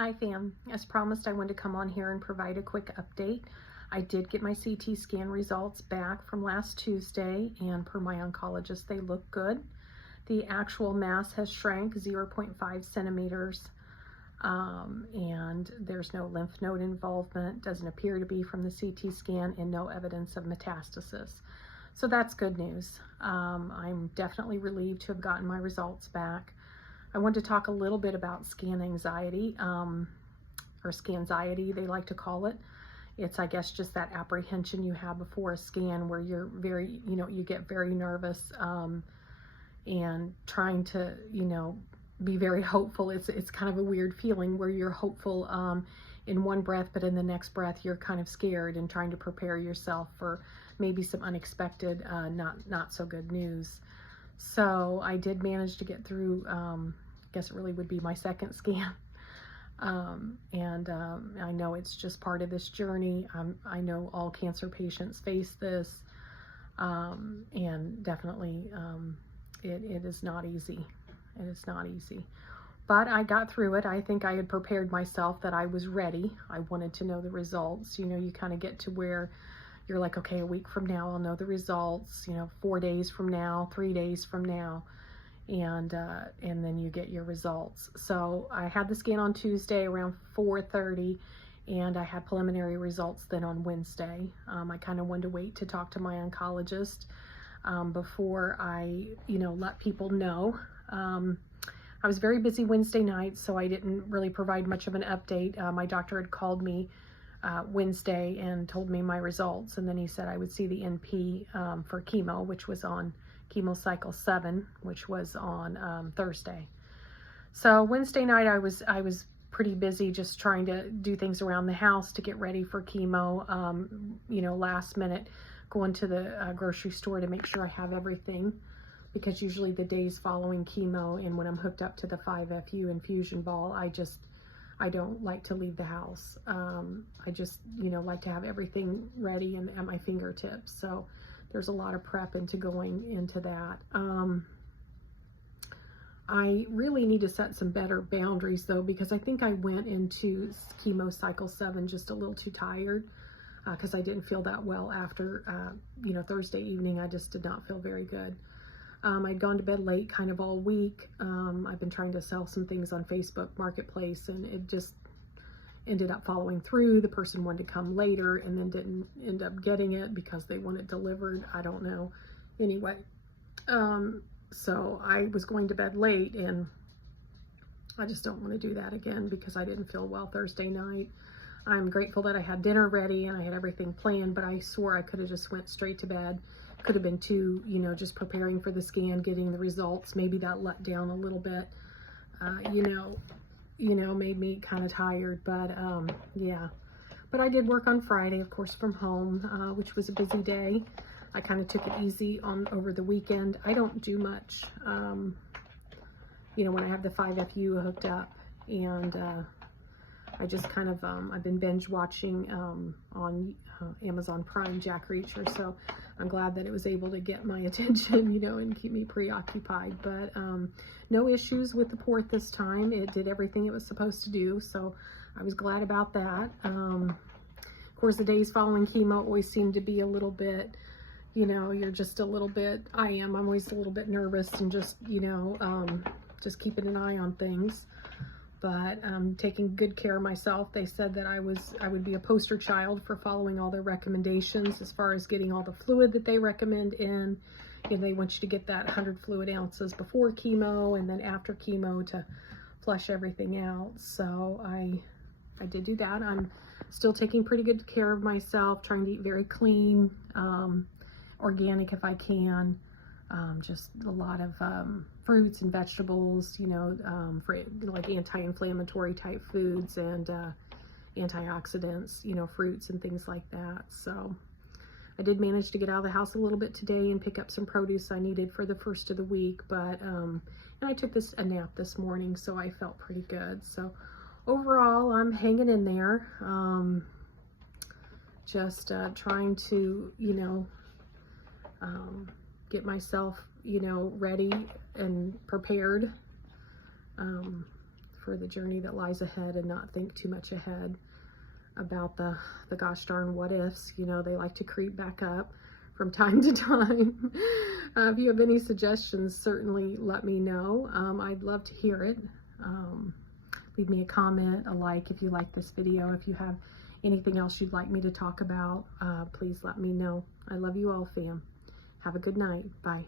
Hi fam, as promised I wanted to come on here and provide a quick update. I did get my CT scan results back from last Tuesday, and per my oncologist they look good. The actual mass has shrank 0.5 centimeters and there's no lymph node involvement, doesn't appear to be from the CT scan, and no evidence of metastasis. So that's good news. I'm definitely relieved to have gotten my results back. I want to talk a little bit about Scananxiety, or Scananxiety, they like to call it. It's, I guess, just that apprehension you have before a scan where you're very, you get very nervous and trying to, be very hopeful. It's kind of a weird feeling where you're hopeful in one breath, but in the next breath you're kind of scared and trying to prepare yourself for maybe some unexpected, not so good news. So I did manage to get through, I guess it really would be my second scan. I know it's just part of this journey. I know all cancer patients face this, and definitely it is not easy. It is not easy. But I got through it. I think I had prepared myself that I was ready. I wanted to know the results. You kind of get to where you're like, okay, a week from now I'll know the results, 4 days from now, 3 days from now, and then you get your results. So I had the scan on Tuesday around 4:30, and I had preliminary results then on Wednesday. I kind of wanted to wait to talk to my oncologist before I, let people know. I was very busy Wednesday night, so I didn't really provide much of an update. My doctor had called me Wednesday and told me my results, and then he said I would see the NP for chemo, which was on chemo cycle 7, which was on Thursday. So Wednesday night I was pretty busy just trying to do things around the house to get ready for chemo. Last minute going to the grocery store to make sure I have everything, because usually the days following chemo and when I'm hooked up to the 5FU infusion ball, I don't like to leave the house. I just, like to have everything ready and at my fingertips. So there's a lot of prep into going into that. I really need to set some better boundaries though, because I think I went into chemo cycle 7 just a little too tired, because I didn't feel that well after, Thursday evening. I just did not feel very good. I'd gone to bed late kind of all week. I've been trying to sell some things on Facebook Marketplace, and it just ended up following through. The person wanted to come later and then didn't end up getting it because they want it delivered. I don't know. Anyway, so I was going to bed late, and I just don't want to do that again because I didn't feel well Thursday night. I'm grateful that I had dinner ready and I had everything planned, but I swore I could have just went straight to bed. Could have been too, just preparing for the scan, getting the results. Maybe that let down a little bit, made me kind of tired, but yeah. But I did work on Friday, of course, from home, which was a busy day. I kind of took it easy over the weekend. I don't do much, when I have the 5FU hooked up, and I just kind of, I've been binge watching on Amazon Prime, Jack Reacher, so I'm glad that it was able to get my attention, and keep me preoccupied. But no issues with the port this time. It did everything it was supposed to do, so I was glad about that. Of course, the days following chemo always seem to be a little bit, you're just a little bit, I'm always a little bit nervous and just, just keeping an eye on things. But taking good care of myself. They said that I would be a poster child for following all their recommendations as far as getting all the fluid that they recommend in. They want you to get that 100 fluid ounces before chemo and then after chemo to flush everything out. So I did do that. I'm still taking pretty good care of myself, trying to eat very clean, organic if I can. Just a lot of fruits and vegetables, for like anti-inflammatory type foods and antioxidants, fruits and things like that. So I did manage to get out of the house a little bit today and pick up some produce I needed for the first of the week. But and I took a nap this morning, so I felt pretty good. So overall, I'm hanging in there. Just trying to, get myself, ready and prepared for the journey that lies ahead and not think too much ahead about the gosh darn what ifs. You know, they like to creep back up from time to time. If you have any suggestions, certainly let me know. I'd love to hear it. Leave me a comment, a like if you like this video. If you have anything else you'd like me to talk about, please let me know. I love you all, fam. Have a good night. Bye.